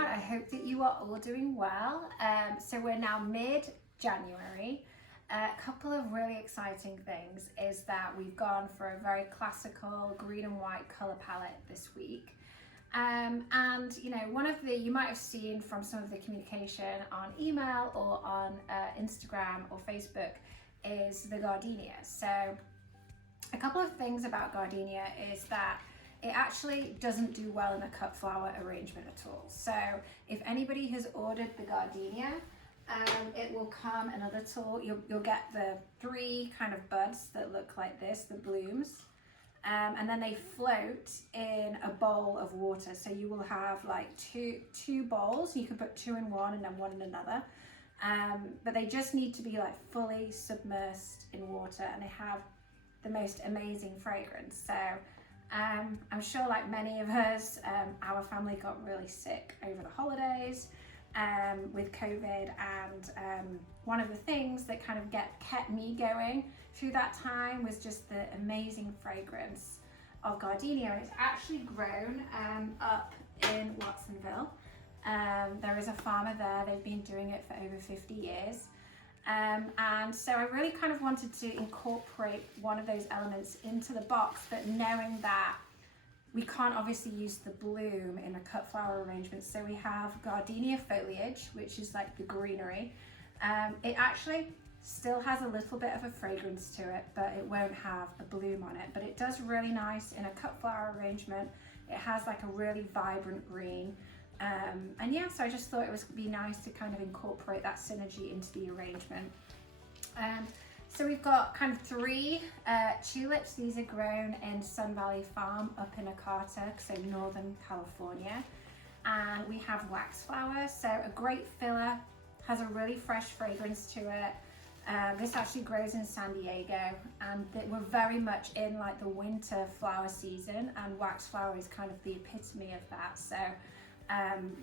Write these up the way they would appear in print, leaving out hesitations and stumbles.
everyone, I hope that you are all doing well. So we're now mid-January. A couple of really exciting things is that we've gone for a very classical green and white colour palette this week. And you know, one of the, you might have seen from some of the communication on email or on Instagram or Facebook is the gardenia. So a couple of things about gardenia is that it actually doesn't do well in a cut flower arrangement at all. So if anybody has ordered the gardenia, it will come in a little, you'll get the 3 kind of buds that look like this, the blooms. And then they float in a bowl of water. So you will have like two bowls. You can put 2 in one and then 1 in another. But they just need to be like fully submersed in water, and they have the most amazing fragrance. So I'm sure like many of us, our family got really sick over the holidays with COVID, and one of the things that kind of kept me going through that time was just the amazing fragrance of gardenia. It's actually grown up in Watsonville. There is a farmer there. They've been doing it for over 50 years. And so I really kind of wanted to incorporate one of those elements into the box, but knowing that we can't obviously use the bloom in a cut flower arrangement. So we have gardenia foliage, which is like the greenery. It actually still has a little bit of a fragrance to it, but it won't have a bloom on it. But it does really nice in a cut flower arrangement. It has like a really vibrant green. And yeah, so I just thought it would be nice to kind of incorporate that synergy into the arrangement. So we've got kind of 3 tulips. These are grown in Sun Valley Farm up in Arcata, so Northern California. And we have waxflower, so a great filler, has a really fresh fragrance to it. This actually grows in San Diego, and we're very much in like the winter flower season, and waxflower is kind of the epitome of that. So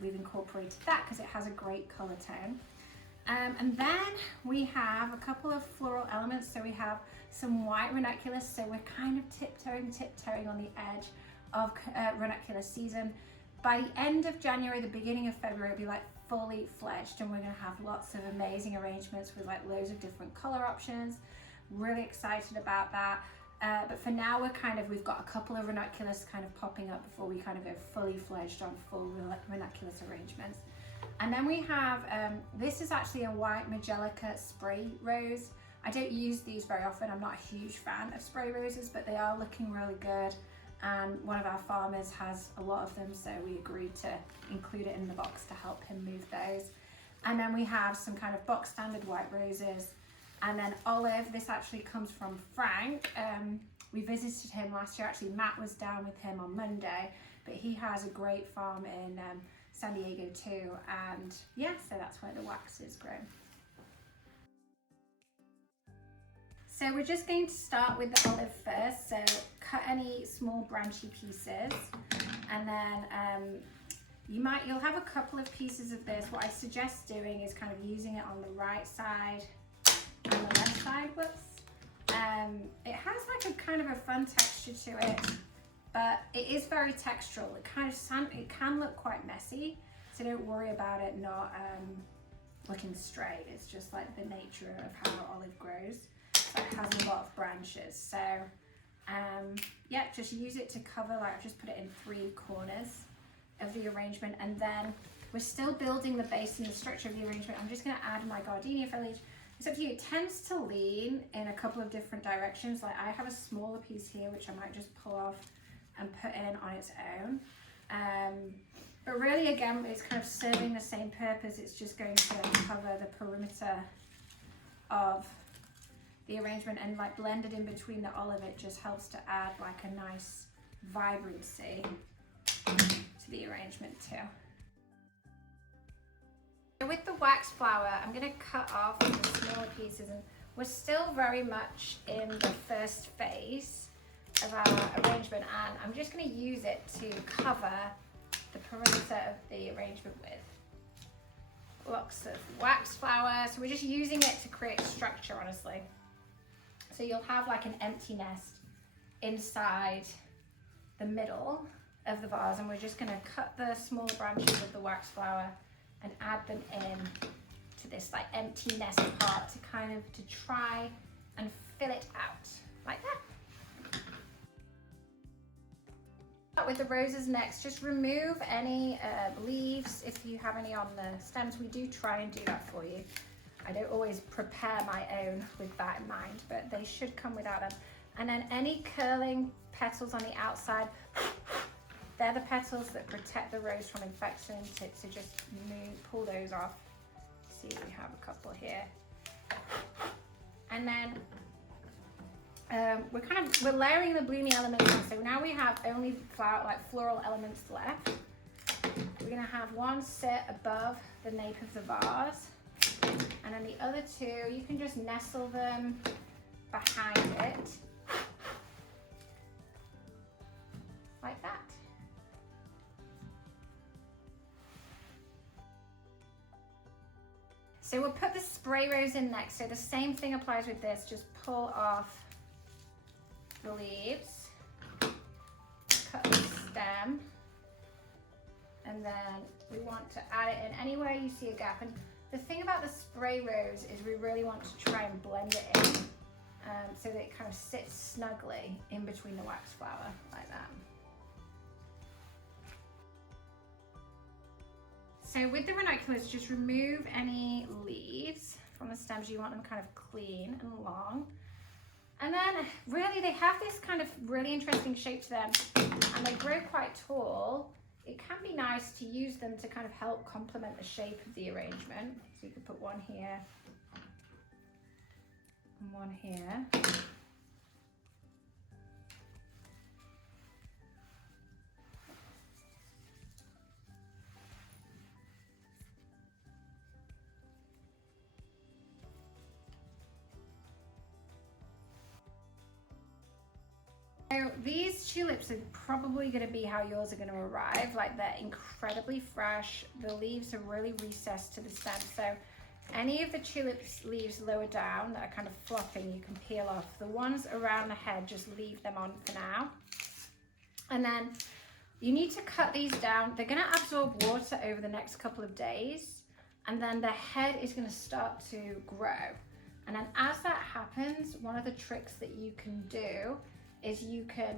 we've incorporated that because it has a great color tone. And then we have a couple of floral elements. So we have some white ranunculus. So we're kind of tiptoeing on the edge of ranunculus season. By the end of January, the beginning of February, it'll be like fully fledged, and we're going to have lots of amazing arrangements with like loads of different color options. Really excited about that. But for now, we've got a couple of ranunculus kind of popping up before we kind of go fully fledged on full ranunculus arrangements. And then we have, this is actually a white Magelica spray rose. I don't use these very often. I'm not a huge fan of spray roses, but they are looking really good. And one of our farmers has a lot of them, so we agreed to include it in the box to help him move those. And then we have some kind of box standard white roses. And then olive, this actually comes from Frank. We visited him last year. Actually, Matt was down with him on Monday, but he has a great farm in San Diego too. And yeah, so that's where the wax is grown. So we're just going to start with the olive first. So cut any small branchy pieces, and then you'll have a couple of pieces of this. What I suggest doing is kind of using it on the right side and the left side. Whoops. It has like a kind of a fun texture to it, but it is very textural. It can look quite messy, so don't worry about it not looking straight. It's just like the nature of how olive grows. So it has a lot of branches. So yeah, just use it to cover, like I've just put it in 3 corners of the arrangement, and then we're still building the base and the structure of the arrangement. I'm just going to add my gardenia foliage. It's up to you. It tends to lean in a couple of different directions. Like I have a smaller piece here, which I might just pull off and put in on its own. But really, again, it's kind of serving the same purpose. It's just going to cover the perimeter of the arrangement, and like blended in between the olive, it just helps to add like a nice vibrancy to the arrangement too. With the wax flower, I'm going to cut off the smaller pieces, and we're still very much in the first phase of our arrangement, and I'm just going to use it to cover the perimeter of the arrangement with lots of wax flower. So we're just using it to create structure, honestly. So you'll have like an empty nest inside the middle of the vase, and we're just going to cut the smaller branches of the wax flower and add them in to this like empty nest part to kind of to try and fill it out like that. With the roses next, just remove any leaves if you have any on the stems. We do try and do that for you. I don't always prepare my own with that in mind, but they should come without them. And then any curling petals on the outside, they're the petals that protect the rose from infection, so just pull those off. See, we have a couple here. And then we're layering the bloomy elements in. So now we have only floral elements left. We're gonna have one sit above the nape of the vase, and then the other two, you can just nestle them behind it, like that. So we'll put the spray rose in next. So the same thing applies with this, just pull off the leaves, cut the stem, and then we want to add it in anywhere you see a gap. And the thing about the spray rose is we really want to try and blend it in so that it kind of sits snugly in between the wax flower like that. So with the ranunculus, just remove any leaves from the stems. You want them kind of clean and long. And then really they have this kind of really interesting shape to them, and they grow quite tall. It can be nice to use them to kind of help complement the shape of the arrangement. So you could put one here and one here. So these tulips are probably going to be how yours are going to arrive. Like, they're incredibly fresh. The leaves are really recessed to the stem. So any of the tulips leaves lower down that are kind of flopping, you can peel off. The ones around the head, just leave them on for now. And then you need to cut these down. They're going to absorb water over the next couple of days, and then the head is going to start to grow. And then as that happens, one of the tricks that you can do is you can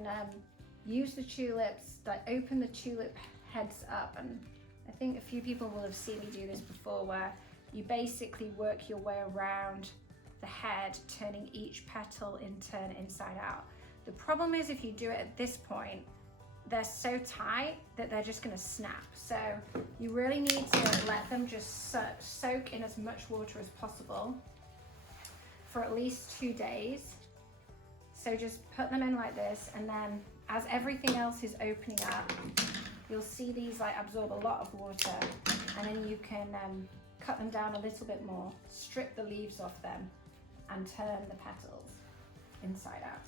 use the tulips, like open the tulip heads up, and I think a few people will have seen me do this before, where you basically work your way around the head, turning each petal in turn inside out. The problem is if you do it at this point, they're so tight that they're just going to snap. So you really need to let them just soak in as much water as possible for at least 2 days. So just put them in like this, and then as everything else is opening up, you'll see these like absorb a lot of water, and then you can cut them down a little bit more, strip the leaves off them, and turn the petals inside out.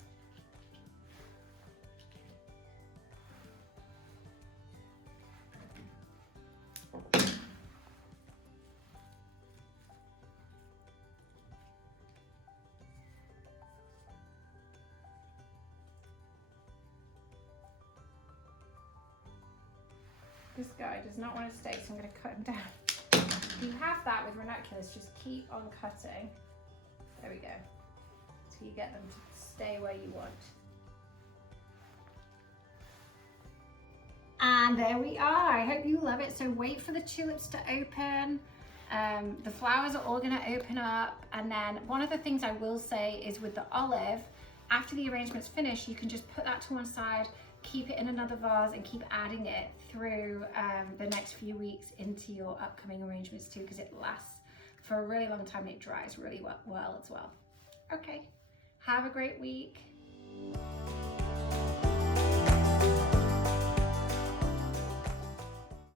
This guy does not want to stay, so I'm going to cut him down. If you have that with ranunculus, just keep on cutting. There we go. Until you get them to stay where you want. And there we are. I hope you love it. So wait for the tulips to open. The flowers are all going to open up. And then one of the things I will say is with the olive, after the arrangement's finished, you can just put that to one side, keep it in another vase, and keep adding it through the next few weeks into your upcoming arrangements too, because it lasts for a really long time and it dries really well as well. Okay, have a great week.